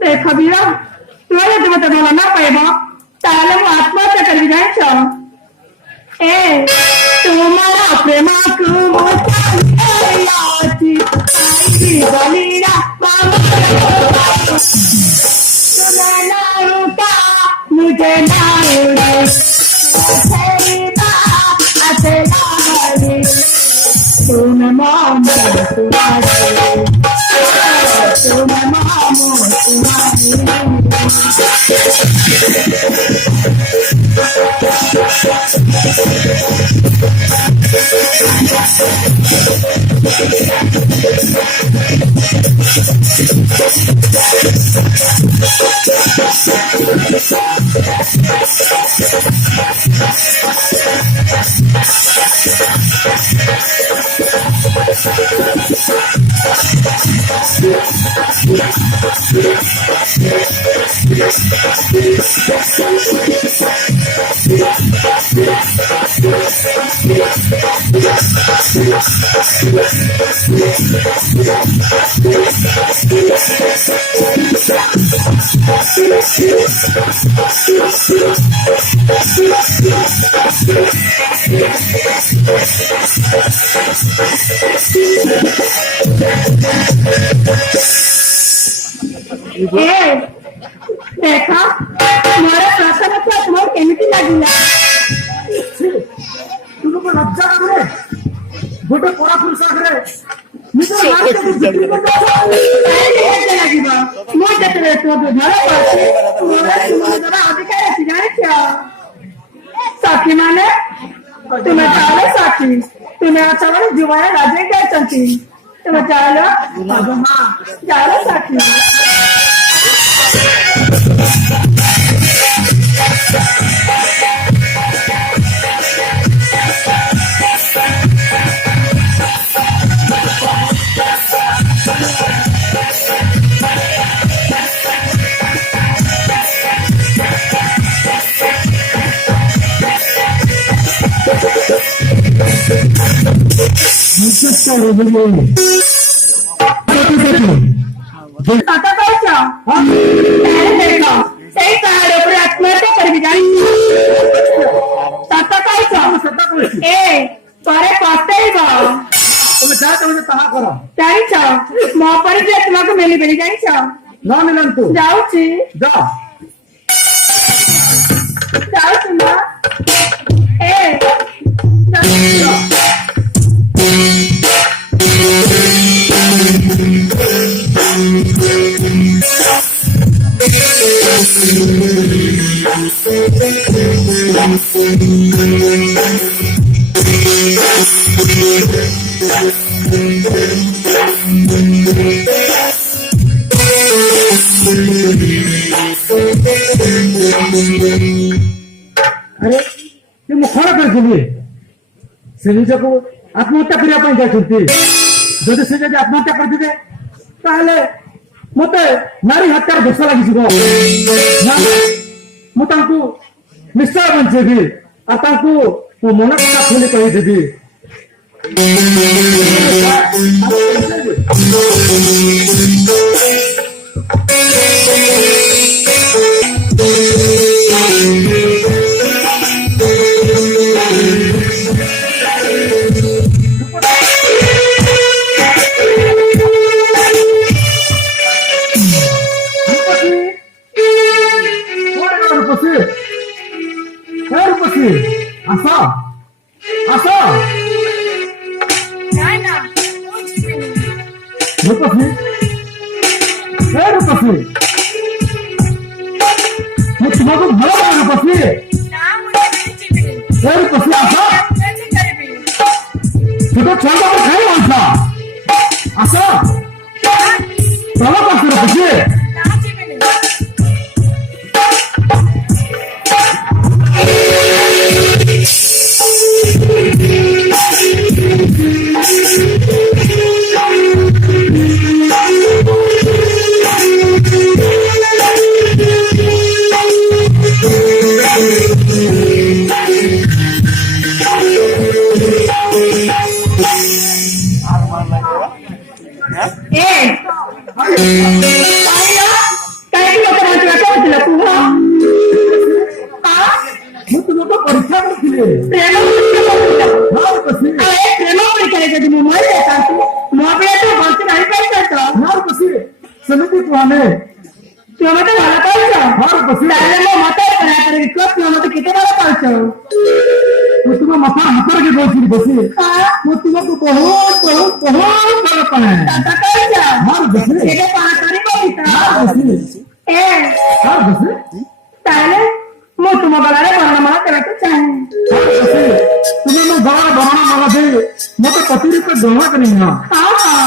देख बीरा तुम्हारे जो मत भला ना पाएबो ताले मु आत्महत्या कर जाय छ ए तुम्हारा प्रेमाक मोतायाती आई बलिया मामा सुना रुका मुझे ना रे तेरा अतला रे तुम मामा तुम्हारे तुम मामो देखा मोर प्रश्न तुम्हारे केमिति लागिला तुमको लज्जा करे गोटे परा पुरुष आगे निज मारते बिक्री कर लागिबा मो जतरे तो घर पाछे मोर सुंदर अधिकार अछि जाने क्या साथी माने तुम्हें चाले साथी तुम्हें चाले जीवन राजे गए चंती तुम्हें चाले हां चाले साथी आता पैसा देखो सही कहा रे आत्महत्या कर भी जानी सत्ता पैसा ए तोरे पाते ही बा तुम जा तुम तहा करो जानी छ मो पर जे तुमको मिली बेली जानी छ ना मिलन तू जाऊ छी जा जाऊ तुम ए अरे ये मुखर कर दिए से निजको आत्महत्या करने जाती जदि से जब आत्महत्या कर दे ताले मते नारी हत्यार दोष लगी निश्चय बंचेबी और मन कथा खोली कहीदेवी রূপসী আসো আসো না না ও চিনি রূপসী এ রূপসী ମୁଁ ତୁମକୁ ଭଲ ପାଏ ରୂପସୀ ନା ମୁଁ ଚିନି ଏ ରୂପସୀ ଆସ କେମିତି କରିବି ଛୋଟ ଛୁଆଙ୍କୁ ଆମେ ଖାଇ ଅଛ ଆସ ତଳ ପାଖ ରୂପସୀ ନା ଚିନି ମୁଁ ତୁମକୁ ପରୀକ୍ଷା କରିଥିଲି ସେମିତି କୁହନେ ମତେ ଭଲ ପାଉଛ ହଁ ରୂପସୀ ତାହେଲେ ମୋ ମତ ମତେ କେତେ ଭଲ ପାଉଛ ମୁଁ ତୁମ ମଥା ହାତରେ କି କହୁଛି ରୂପସୀ ମୁଁ ତୁମକୁ ବହୁତ ବହୁତ ବହୁତ ଭଲ ପାଏ ଦାଦା କହୁଛ ହଁ ରୂପସୀ କେବେ କଣ କରିବ ହଁ ରୂପସୀ ଏ ହଁ ରୂପସୀ ତାହେଲେ ମୁଁ ତୁମ ଗଳାରେ ବର୍ଣ୍ଣମାଳ ଦେବାକୁ ଚାହେଁ ତୁମେ ମୋ ଗଳାର ବର୍ଣ୍ଣ ମାଳ ଦେଇ ମତେ ପତି ରୂପେ ଗ୍ରହଣ କରି ନିଅ ହଁ ହଁ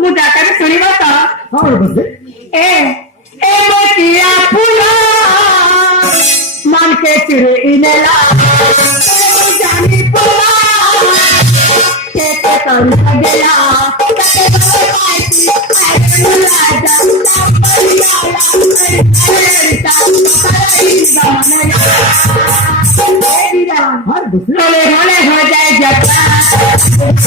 ମୁଁ ଡାକରେ ଶୁଣିବ ତ ହଁ ରୂପସୀ ए मोतिया फूला मन के चिरे इनेला जानी फूला के करी सगेला कते बरसाती राजा हाँ रूपसी होले होले हो जाए जटा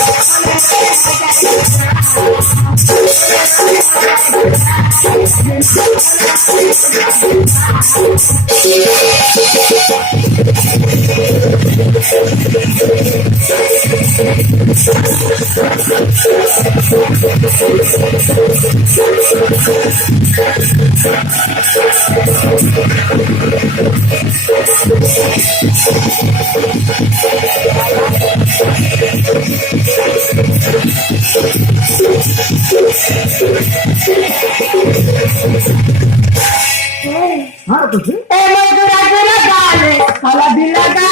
हाँ रूपसी ए मधुरा गुरा गाले हला दिलगा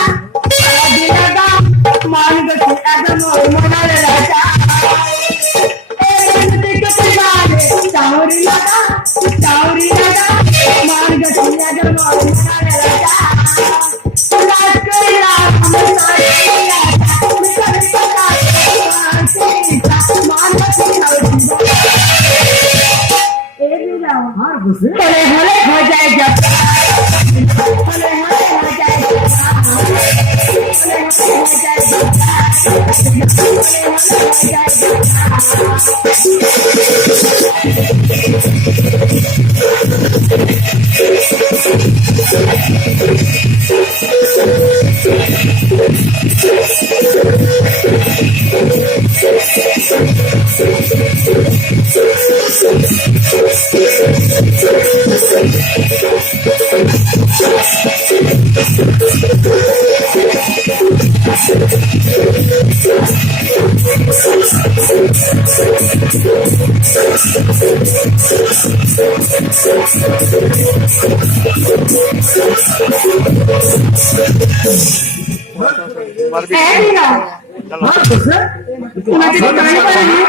मान गति अगर मोर मनाले राजा ए रंगती के गाले चावरी लगा मान गति अगर मोर मनाले राजा लाज कोइला हम सारे मान गति ए दिला हाँ रूपसी होले होले हो जाए जब होले होले हो जाए हाँ रूपसी तुम्हें तो जाने पाएंगे